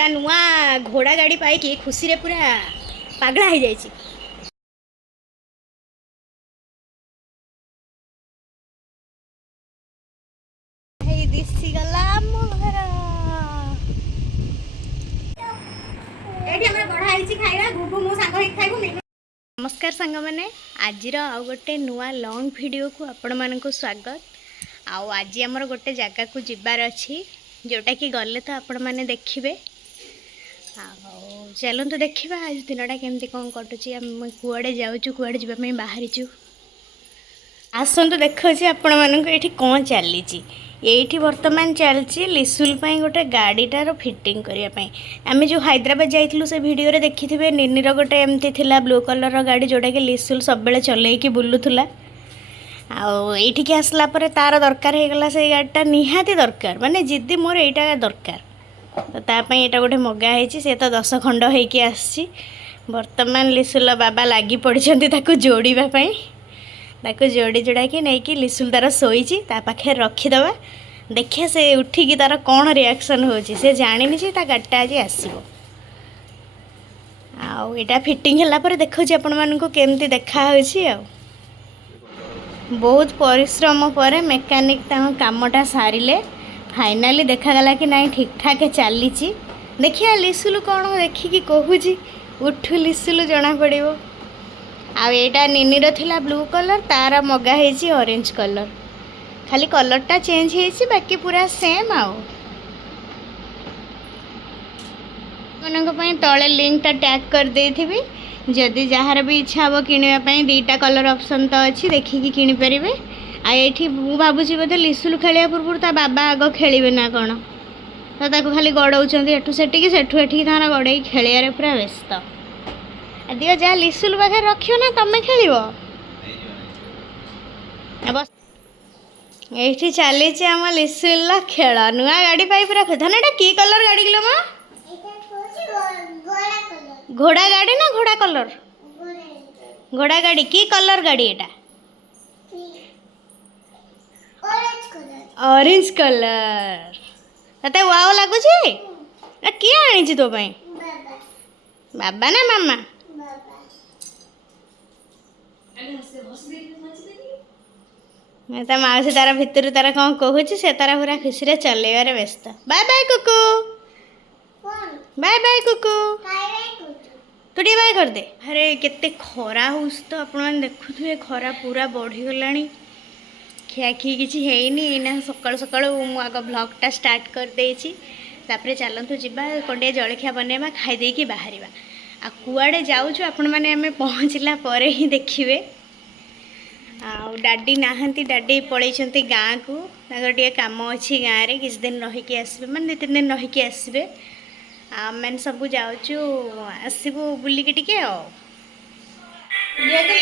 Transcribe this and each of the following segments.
ता नुआ घोड़ा गाड़ी पाई खुशी रे पूरा पागला हो जाए। दिशीगला घर नमस्कार सांग मैंने आज आउ गोटे नुआ लॉन्ग वीडियो को आपण मानक स्वागत। आज आमर गोटे जगह को जीवार अच्छी जोटा कि गले तो आपण मैंने देखिए। चलतु देखा आज दिनटा केमती कौन कटुची कुआड़े जाऊँ कुआड़े जावाई बाहरीचु आसतु देखा आपण मानक ये कौन चली ये बर्तमान चलती लिसुल गोटे गाड़ीटार फिटिंग करने आम जो हैदराबाद जाइलु से वीडियो रे देखी थे निनीर गोटे एमती थिला ब्लू कलर गाड़ी जोटा कि लिसुल सब बेले चलैकी बुलूला आईठी आसला तार दरकार हो गला से गाड़ीटा निहाती दरकार माने जिद्दी मोर यहाँ दरकार तो तापाई यहाँ गोटे मगाई सी तो 10 खंड होगी आसी बर्तमान लिसुल बाबा लगी पड़ी जोड़ापी ताको जोड़ी जोड़ा कि नहीं कि लिसुल तार शोची पाखे रखीदबा देखिए से उठिकी तार कौन रिएक्शन होची से जानी से गाड़ीटा आज आसो आईटा फिटिंग है देखा आपण मानक केमती देखा बहुत परिश्रम पर मेकानिक कामटा सारे फाइनाली देखागला कि नहीं ठीक ठाक चली देखिए लिसुल कौन देखिकी कहूँ उठू लिसुल जना पड़ो आईटा निनीर थिला ब्लू कलर तार मगाही ऑरेंज कलर खाली कलरटा चेंज हो बाकी पूरा सेम मन तले लिंकटा टैग कर देथिबी जदि जार भी इच्छा हम किणापी 2टा कलर ऑप्शन तो अच्छी देखिकी किनीपर आई भावुँ बोधे लिसुल खेलिया पूर्व ता बाबा आग खेलिए ना कौन तो खाली गड़ौं एठू सेठिकी सेठू एठिकी गड़े खेलिया पूरा व्यस्त दियो जा लिसुल पाखे रखियो ना तमें खेल ये चली आम लिसुल खेल नुआ गाड़ी पाई पूरा धन एटा की कलर गाड़ी किलो माँ घोड़ा गाड़ी ना घोड़ा कलर घोड़ा गाड़ी की कलर गाड़ी एटा ऑरेंज कलर तते वाओ लगुच किए आनी तो बाबा ना मामा मौसी तार भितर तार कौन कहूँ से तार पूरा खुशी रे चलैबार व्यस्त। Bye bye Kuku bye bye Kuku तू टे बाय कर दे। अरे केते खरा होउस तो आपण देखुए खरा पूरा बढ़ीगला खियाखी किसी है सकाल सकाल आग ब्लॉगटा स्टार्ट कर देछि तापरे चलतु जीवा कंडिया जलखिया बनवा खाईदे कि बाहर आ कुआड़े जाऊँ आपण मैंने आम पहुँचला पर ही देखिए डाडी नहांती डाडी पलैंती गाँ को टे कम अच्छी गाँव में किसी दिन रहीकि आसबे मैंने 2-3 दिन रहीकि आसबे मैंने सब जाऊँ आसबू बुलिकी टिके जेहेतु लेट है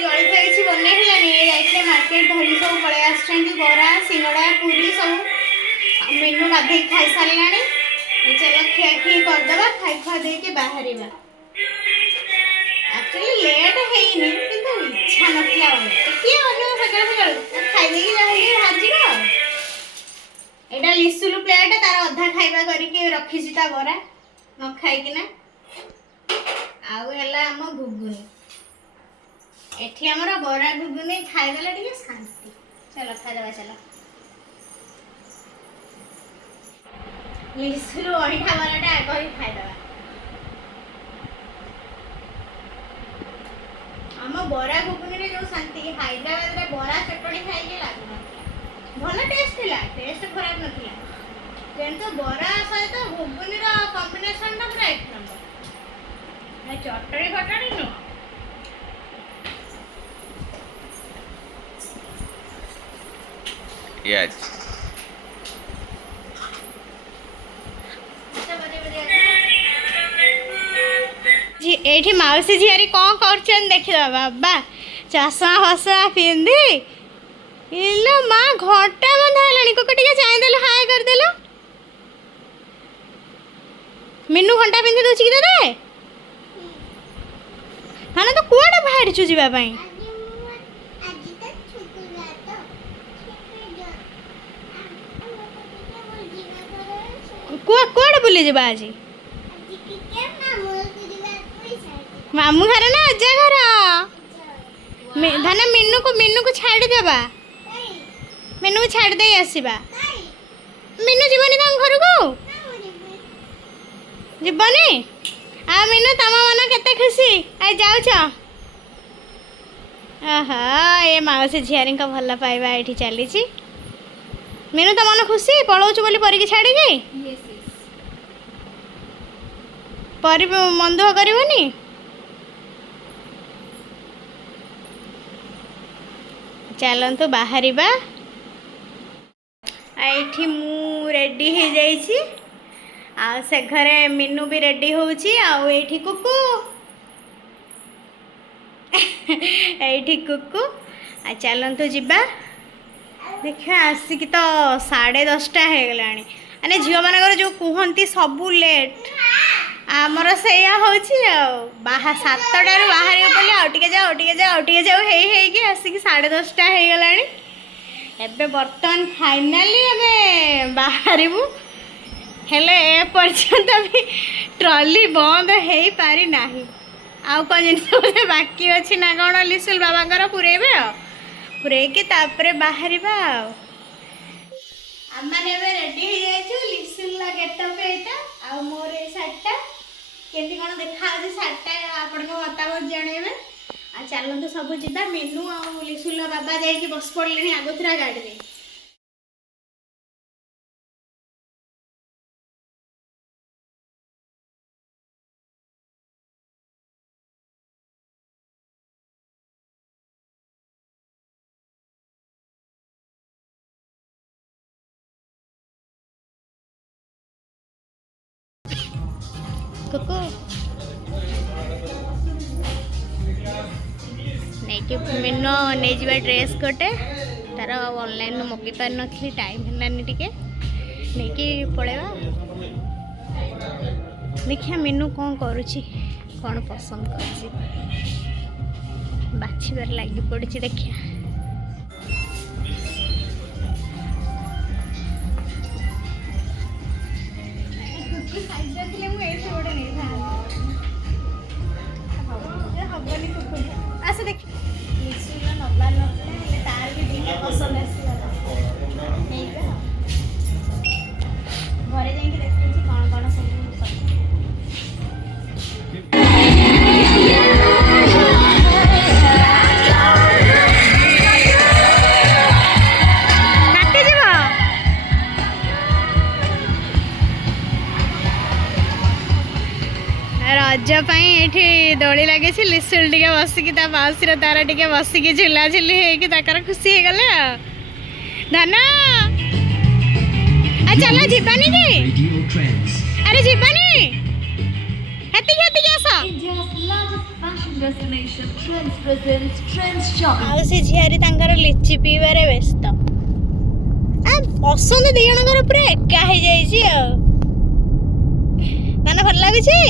जलखिया किसी बनई मार्केट धरी सब पलि आस बरा सिंगड़ा पूरी सब मेनू गाधे खाई सारा चलो खियाखी करदे खाई खुआ दे बाहर एक्चुअली लेट है इच्छा नाला सकाल सकाल खाईदे भाजी यहाँ लिसुल प्लेट तार अधा खाଇବା करके रखी बरा न खाईकिना आम घुगुनी एठी आमर बरा घुगुनी खाईदेला टिके शांति। चलो खाईदेवा चलो लिसुल अठा बराटा आग ही खाईदेवा आम बरा घुगुनी जो शांति की हैदराबाद में बरा चटनी खाई लगुन भल टेस्ट थिला टेस्ट खराब नथिला किंतु बरा सहित घुगुनी कॉम्बिनेशन टा पूरा 1 नंबर चटनी फटनी नु यस ये मौसी झीरी कौन कर देखिए बाबा चषमा फसमा पिंधि इलो माँ घंटा बंधा है कोको टे चाहदेल हाय करदेल मीनू घंटा पिंधि दूसरी कि ते हाँ ना तो कुआड़े बाहर चु जावाई कुआड़े बुली जा आज मामू घर ना अजा घर धना मीनू को छाड़ देबा मीनू को छाड़ दे आसीबा मीनू जीवनी तम घर को जीवनी आ मीनू तम मन केते खुशी आ जाऊ आहा ये मौसी झियारी का भल पाइबा ये चली मीनू तो मन खुशी पलाऊचु बोली परी की छाड़ी परी मन दुख करनी चलतु बाहर ये मु रेडी हो जाइए आ से घरे मीनू भी रेडी होची आठी कुकु ये कुकु आ चलतु जीवा देखा आसिक तो 10:30 हो गला माने झील मान जो कहती सबू लेट आमर से बाहा 7टार बाहर बोले आउटे जाओ आउटे जाओ आउटे जाओ हो आसिक 10:30 हो गला एबे बर्तमान फाइनाली एबे बाहरबू हेले ए पर्यंत भी ट्रॉली बंद हो पारि नाही आउ कौन जिन बाकी अच्छी ना कौन लिसुल बाबा पुरेबे पुरेकी तापरे बाहर आमे रेडी हो जाइए लिसुल गेटअप यहाँ आ मोर ये शार्टा केमती कौन देखा शार्टा आपण मतामत जनइबे आ चलते सब जीवा मीनू आ लिसुल बाबा जाकि बस पड़े आगुरा गाड़ी में कुकु नहीं मीनू नहीं जा ड्रेस गोटे तार ऑनलाइन मगै पार नी टाइम है टी नहीं पड़ेगा देखिए मीनू कौन करुच्ची कौन पसंद कर बाछिबार लगी पड़ी देखिए आस देख नबार ना तार भी पसंद घरे जाइए देखिए कौन कौन सब रजपाई ये दोली लगे लिसुल टे बसिकी माउसी तार टे बसिकी झुला झुली होकर खुशी हो गले धना चल जीवानी कि अरे जीवानी माउसी झियारी लिची पीबार व्यस्त पसंद दी जन पूरा एका हो जाए धना भल लगे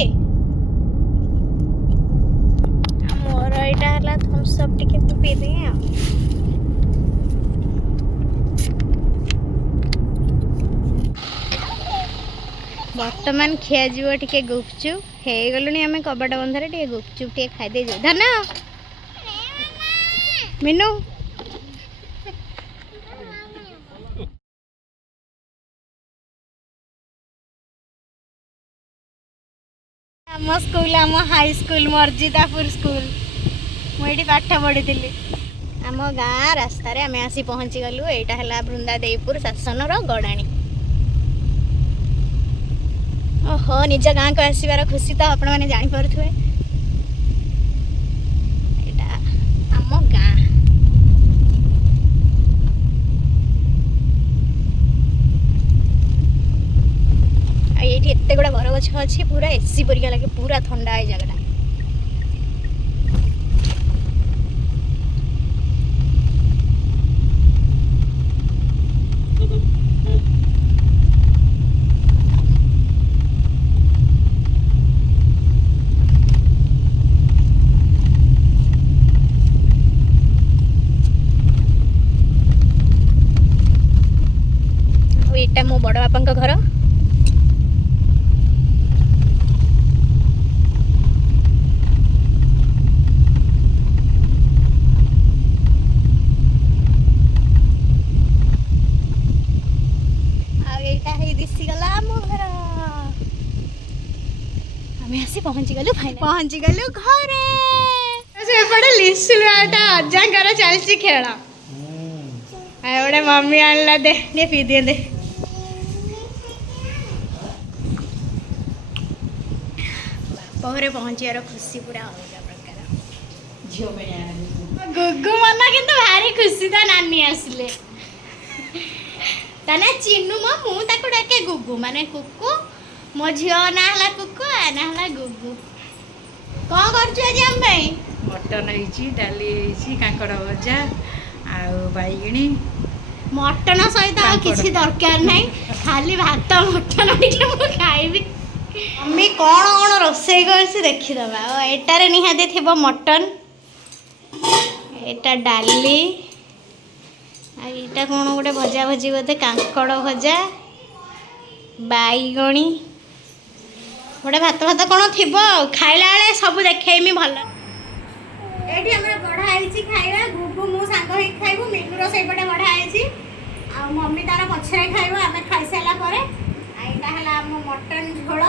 मोर यहाँ थम्स अप टिके पी दे बर्तमान खिया जीव टिके गुपचुप हो गलुनी आम कबाट बंधारे टे गुपचुप टे खाई जाए धन मीनू आम स्कूल आम हाई स्कूल मर्जिदापुर स्कूल मुझे पाठ पढ़ी आम गाँ रास्तार आम आसी पहुँची गलु यहाँ है बृंदादेवपुर शासन गड़ाणी ओहो निज गाँ को आसबार खुशी तो आपण मैंने जापे यहाँ आम गाँ ये एत गुड़ा बरगछ अच्छी पूरा एसी परिका लगे पूरा ठंडा है जगह यहाँ मो बड़ बापा घर आम आसी पहुँची गलु फाइनल पहुँची गलु घरे सेपटे लिसुआटा अजांकर चलती खेल गोटे मम्मी आनला दे पी दिए दे बापघरे पहुँचार खुशी पूरा अलग प्रकार झील गुगु मन कि भारी खुशी ता नानी आसले ताना चिन्नु मु ताको डाके गुगु माने कुकु मो झियो ना हला कुकु ना हला गुगु कौन करछु आज हम भाई मटन है डाली कांकड़ भजा आईगिणी मटन सहित किसी दरकार नहीं खाली भात मटन टे खाइबी मम्मी कौन कौन रोसई कर देखीदबा एटारे निहाती थी मटन एटा डाली आईटा कौन गोटे भजा भजी बोधे कांकड़ भजा बैगणी गोटे भात भात कौन थी खाइला बेले सब देखेमी भल एठी हमरा बढ़ाई खाइबा गुगु मु सांग होई खाइबु मिनुर सेपटे बढ़ाई आ मम्मी तार पछरे खाइबो आमे खाइ साला परे आ एटा हला हम मटन झोल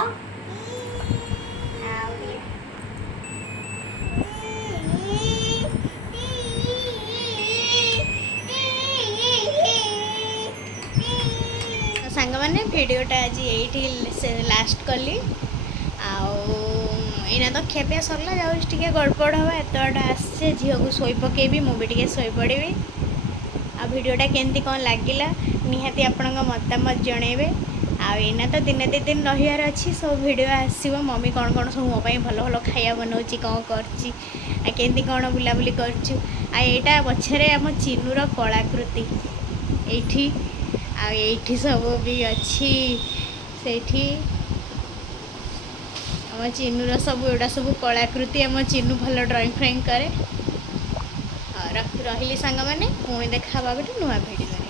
सांग मैंने भिडटा आज ये लास्ट कली आईना तो खेपिया सरला जाऊँ गड़बड़ हाँ एत बाटा आसे झील को शोई पकेबी मुझे शोई पड़ी आ भिडटा केमती कौन लगिला निहाती आपण मतामत जनइबे आईना तो दिन दी दिन रहार अच्छी सब भिड आसो मम्मी कौन कौन सब मोपाई भल भल खाया बनाऊँगी कौन करती कौन बुलाबुली करा पछरे आम चिन्नुर कलाकृति ये सब भी अच्छी से आम चिन्नुर सब एटा सब कलाकृति आम चिन्नु भल ड्राइंग फ्राइंग कै रही सांग मैंने पुणी देखा गोटे नुआ भिडियो।